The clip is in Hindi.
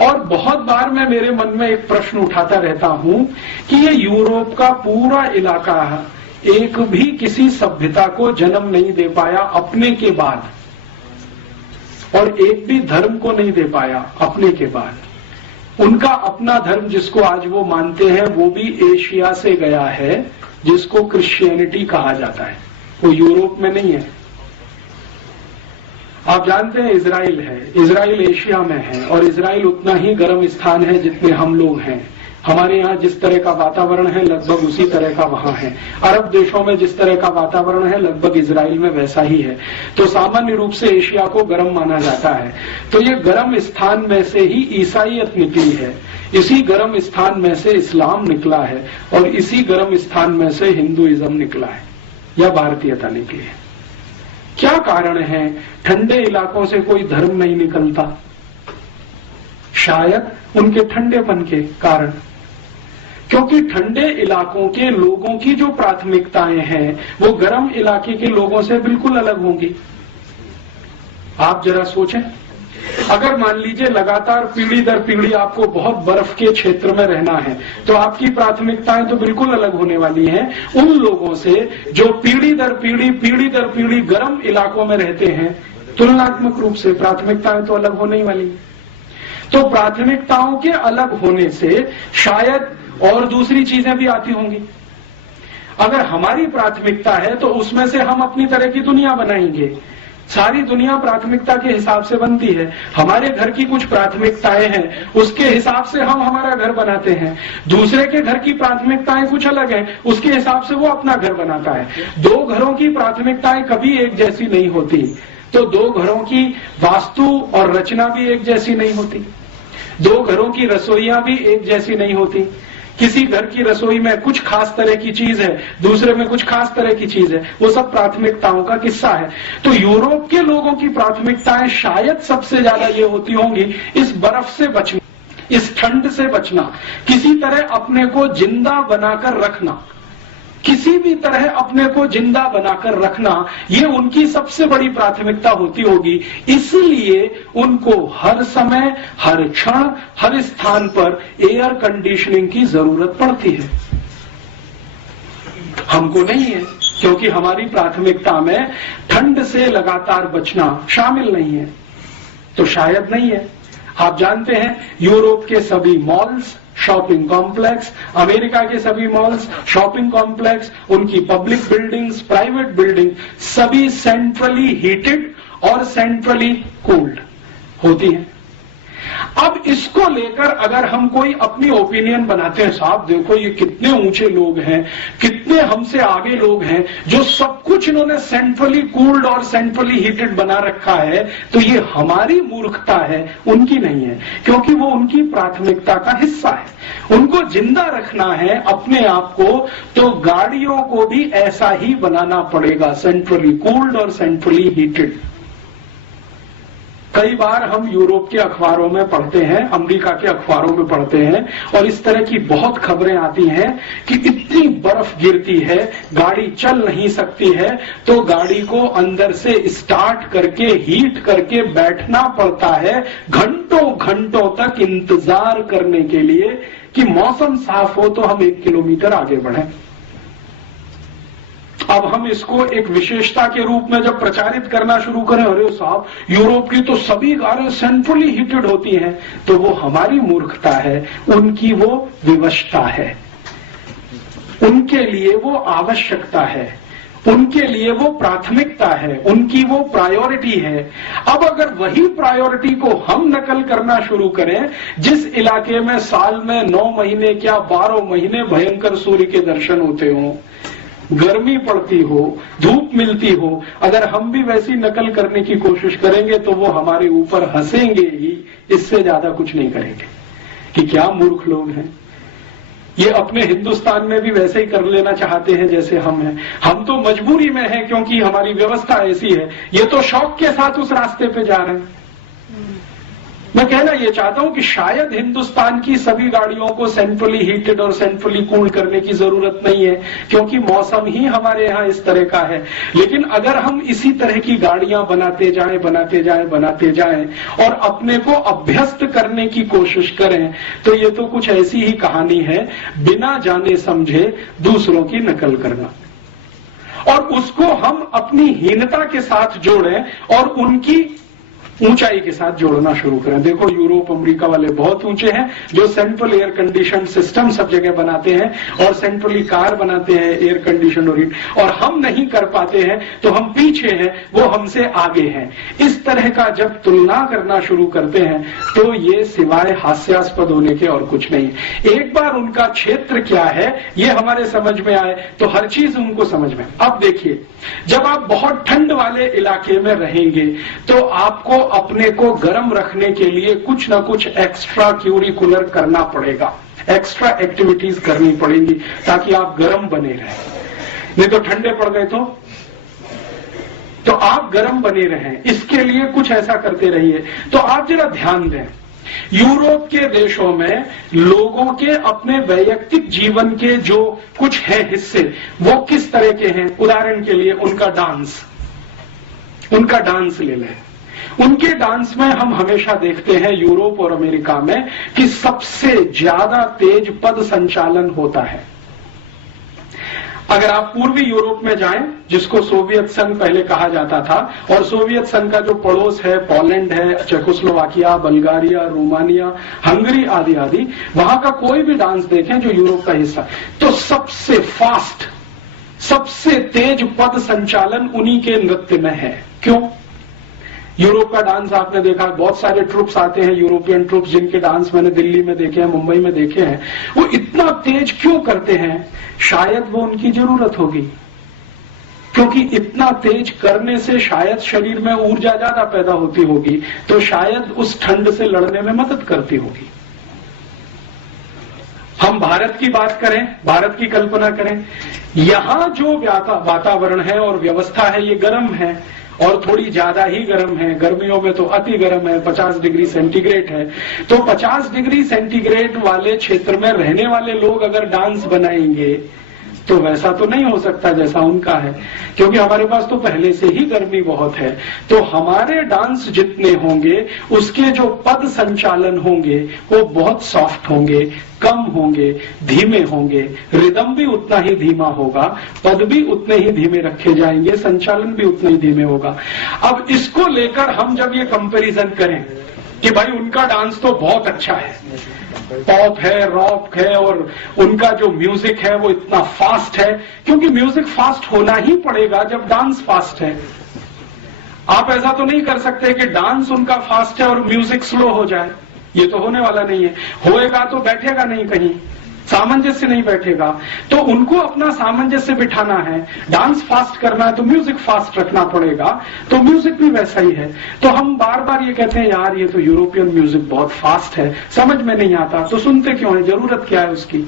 और बहुत बार मैं मेरे मन में एक प्रश्न उठाता रहता हूं कि ये यूरोप का पूरा इलाका एक भी किसी सभ्यता को जन्म नहीं दे पाया अपने के बाद, और एक भी धर्म को नहीं दे पाया अपने के बाद। उनका अपना धर्म जिसको आज वो मानते हैं वो भी एशिया से गया है, जिसको क्रिश्चियनिटी कहा जाता है, वो यूरोप में नहीं है। आप जानते हैं इजराइल है, इजराइल एशिया में है और इजराइल उतना ही गर्म स्थान है जितने हम लोग हैं। हमारे यहाँ जिस तरह का वातावरण है लगभग उसी तरह का वहां है। अरब देशों में जिस तरह का वातावरण है लगभग इजराइल में वैसा ही है। तो सामान्य रूप से एशिया को गर्म माना जाता है। तो ये गर्म स्थान में से ही ईसाईयत निकली है, इसी गर्म स्थान में से इस्लाम निकला है और इसी गर्म स्थान में से हिंदुइज्म निकला है या भारतीयता निकली है। क्या कारण है ठंडे इलाकों से कोई धर्म नहीं निकलता? शायद उनके ठंडेपन के कारण, क्योंकि ठंडे इलाकों के लोगों की जो प्राथमिकताएं हैं वो गर्म इलाके के लोगों से बिल्कुल अलग होंगी। आप जरा सोचें, अगर मान लीजिए लगातार पीढ़ी दर पीढ़ी आपको बहुत बर्फ के क्षेत्र में रहना है तो आपकी प्राथमिकताएं तो बिल्कुल अलग होने वाली हैं उन लोगों से जो पीढ़ी दर पीढ़ी गर्म इलाकों में रहते हैं। तुलनात्मक रूप से प्राथमिकताएं तो अलग होने ही वाली हैं। तो प्राथमिकताओं के अलग होने से शायद और दूसरी चीजें भी आती होंगी। अगर हमारी प्राथमिकता है तो उसमें से हम अपनी तरह की दुनिया बनाएंगे। सारी दुनिया प्राथमिकता के हिसाब से बनती है। हमारे घर की कुछ प्राथमिकताएं हैं, उसके हिसाब से हम हमारा घर बनाते हैं। दूसरे के घर की प्राथमिकताएं कुछ अलग हैं, उसके हिसाब से वो अपना घर बनाता है। दो घरों की प्राथमिकताएं कभी एक जैसी नहीं होती, तो दो घरों की वास्तु और रचना भी एक जैसी नहीं होती। दो घरों की रसोइयां भी एक जैसी नहीं होती। किसी घर की रसोई में कुछ खास तरह की चीज है, दूसरे में कुछ खास तरह की चीज है। वो सब प्राथमिकताओं का किस्सा है। तो यूरोप के लोगों की प्राथमिकताएं शायद सबसे ज्यादा ये होती होंगी इस बर्फ से बचना, इस ठंड से बचना, किसी तरह अपने को जिंदा बनाकर रखना, किसी भी तरह अपने को जिंदा बनाकर रखना, ये उनकी सबसे बड़ी प्राथमिकता होती होगी। इसलिए उनको हर समय, हर क्षण, हर स्थान पर एयर कंडीशनिंग की जरूरत पड़ती है। हमको नहीं है, क्योंकि हमारी प्राथमिकता में ठंड से लगातार बचना शामिल नहीं है, तो शायद नहीं है। आप जानते हैं यूरोप के सभी मॉल्स शॉपिंग कॉम्प्लेक्स, अमेरिका के सभी मॉल्स शॉपिंग कॉम्प्लेक्स, उनकी पब्लिक बिल्डिंग्स, प्राइवेट बिल्डिंग सभी सेंट्रली हीटेड और सेंट्रली कूल्ड होती हैं। अब इसको लेकर अगर हम कोई अपनी ओपिनियन बनाते हैं, साहब देखो ये कितने ऊंचे लोग हैं, कितने हमसे आगे लोग हैं जो सब कुछ इन्होंने सेंट्रली कूल्ड और सेंट्रली हीटेड बना रखा है, तो ये हमारी मूर्खता है, उनकी नहीं है, क्योंकि वो उनकी प्राथमिकता का हिस्सा है। उनको जिंदा रखना है अपने आप को, तो गाड़ियों को भी ऐसा ही बनाना पड़ेगा, सेंट्रली कूल्ड और सेंट्रली हीटेड। कई बार हम यूरोप के अखबारों में पढ़ते हैं, अमेरिका के अखबारों में पढ़ते हैं और इस तरह की बहुत खबरें आती हैं कि इतनी बर्फ गिरती है, गाड़ी चल नहीं सकती है, तो गाड़ी को अंदर से स्टार्ट करके हीट करके बैठना पड़ता है घंटों घंटों तक इंतजार करने के लिए कि मौसम साफ हो तो हम 1 किलोमीटर आगे बढ़ें। अब हम इसको एक विशेषता के रूप में जब प्रचारित करना शुरू करें, अरे साहब यूरोप की तो सभी कारें सेंट्रली हीटेड होती हैं, तो वो हमारी मूर्खता है, उनकी वो विवशता है, उनके लिए वो आवश्यकता है, उनके लिए वो प्राथमिकता है, उनकी वो प्रायोरिटी है। अब अगर वही प्रायोरिटी को हम नकल करना शुरू करें, जिस इलाके में साल में 9 महीने क्या 12 महीने भयंकर सूर्य के दर्शन होते हों, गर्मी पड़ती हो, धूप मिलती हो, अगर हम भी वैसी नकल करने की कोशिश करेंगे तो वो हमारे ऊपर हंसेंगे ही, इससे ज्यादा कुछ नहीं करेंगे कि क्या मूर्ख लोग हैं। ये अपने हिंदुस्तान में भी वैसे ही कर लेना चाहते हैं जैसे हम हैं। हम तो मजबूरी में हैं क्योंकि हमारी व्यवस्था ऐसी है, ये तो शौक के साथ उस रास्ते पे जा रहे हैं। मैं कहना यह चाहता हूं कि शायद हिंदुस्तान की सभी गाड़ियों को सेंट्रली हीटेड और सेंट्रली कूल्ड करने की जरूरत नहीं है, क्योंकि मौसम ही हमारे यहां इस तरह का है। लेकिन अगर हम इसी तरह की गाड़ियां बनाते जाएं और अपने को अभ्यस्त करने की कोशिश करें, तो ये तो कुछ ऐसी ही कहानी है, बिना जाने समझे दूसरों की नकल करना, और उसको हम अपनी हीनता के साथ जोड़ें और उनकी ऊंचाई के साथ जोड़ना शुरू करें। देखो, यूरोप अमेरिका वाले बहुत ऊंचे हैं, जो सेंट्रल एयर कंडीशन सिस्टम सब जगह बनाते हैं और सेंट्रली कार बनाते हैं एयर कंडीशन और हीट, और हम नहीं कर पाते हैं, तो हम पीछे हैं, वो हमसे आगे हैं। इस तरह का जब तुलना करना शुरू करते हैं तो ये सिवाय हास्यास्पद होने के और कुछ नहीं। एक बार उनका क्षेत्र क्या है ये हमारे समझ में आए तो हर चीज उनको समझ में। अब देखिए, जब आप बहुत ठंड वाले इलाके में रहेंगे तो आपको अपने को गर्म रखने के लिए कुछ ना कुछ एक्स्ट्रा क्यूरिकुलर करना पड़ेगा, एक्स्ट्रा एक्टिविटीज करनी पड़ेंगी ताकि आप गर्म बने रहें। नहीं तो ठंडे पड़ गए तो आप गर्म बने रहें, इसके लिए कुछ ऐसा करते रहिए। तो आप जरा ध्यान दें, यूरोप के देशों में लोगों के अपने वैयक्तिक जीवन के जो कुछ है हिस्से, वो किस तरह के हैं। उदाहरण के लिए उनका डांस ले लें। उनके डांस में हम हमेशा देखते हैं यूरोप और अमेरिका में कि सबसे ज्यादा तेज पद संचालन होता है। अगर आप पूर्वी यूरोप में जाएं, जिसको सोवियत संघ पहले कहा जाता था, और सोवियत संघ का जो पड़ोस है, पोलैंड है, चेकोस्लोवाकिया, बल्गारिया, रोमानिया, हंगरी आदि आदि, वहां का कोई भी डांस देखें जो यूरोप का हिस्सा, तो सबसे फास्ट, सबसे तेज पद संचालन उन्हीं के नृत्य में है। क्यों? यूरोप का डांस आपने देखा, बहुत सारे ट्रुप्स आते हैं, यूरोपियन ट्रुप्स, जिनके डांस मैंने दिल्ली में देखे हैं, मुंबई में देखे हैं। वो इतना तेज क्यों करते हैं? शायद वो उनकी जरूरत होगी, क्योंकि इतना तेज करने से शायद शरीर में ऊर्जा ज्यादा पैदा होती होगी, तो शायद उस ठंड से लड़ने में मदद करती होगी। हम भारत की बात करें, भारत की कल्पना करें, यहां जो वातावरण है और व्यवस्था है ये गर्म है, और थोड़ी ज्यादा ही गर्म है। गर्मियों में तो अति गर्म है, 50 डिग्री सेंटीग्रेड है। तो 50 डिग्री सेंटीग्रेड वाले क्षेत्र में रहने वाले लोग अगर डांस बनाएंगे तो वैसा तो नहीं हो सकता जैसा उनका है, क्योंकि हमारे पास तो पहले से ही गर्मी बहुत है। तो हमारे डांस जितने होंगे उसके जो पद संचालन होंगे वो बहुत सॉफ्ट होंगे, कम होंगे, धीमे होंगे, रिदम भी उतना ही धीमा होगा, पद भी उतने ही धीमे रखे जाएंगे, संचालन भी उतना ही धीमे होगा। अब इसको लेकर हम जब ये कंपैरिजन करें कि भाई उनका डांस तो बहुत अच्छा है, पॉप है, रॉक है, और उनका जो म्यूजिक है वो इतना फास्ट है, क्योंकि म्यूजिक फास्ट होना ही पड़ेगा जब डांस फास्ट है। आप ऐसा तो नहीं कर सकते कि डांस उनका फास्ट है और म्यूजिक स्लो हो जाए, ये तो होने वाला नहीं है। होएगा तो बैठेगा नहीं, कहीं सामंजस्य नहीं बैठेगा। तो उनको अपना सामंजस्य बिठाना है, डांस फास्ट करना है तो म्यूजिक फास्ट रखना पड़ेगा, तो म्यूजिक भी वैसा ही है। तो हम बार बार ये कहते हैं यार ये तो यूरोपियन म्यूजिक बहुत फास्ट है, समझ में नहीं आता, तो सुनते क्यों है, जरूरत क्या है उसकी?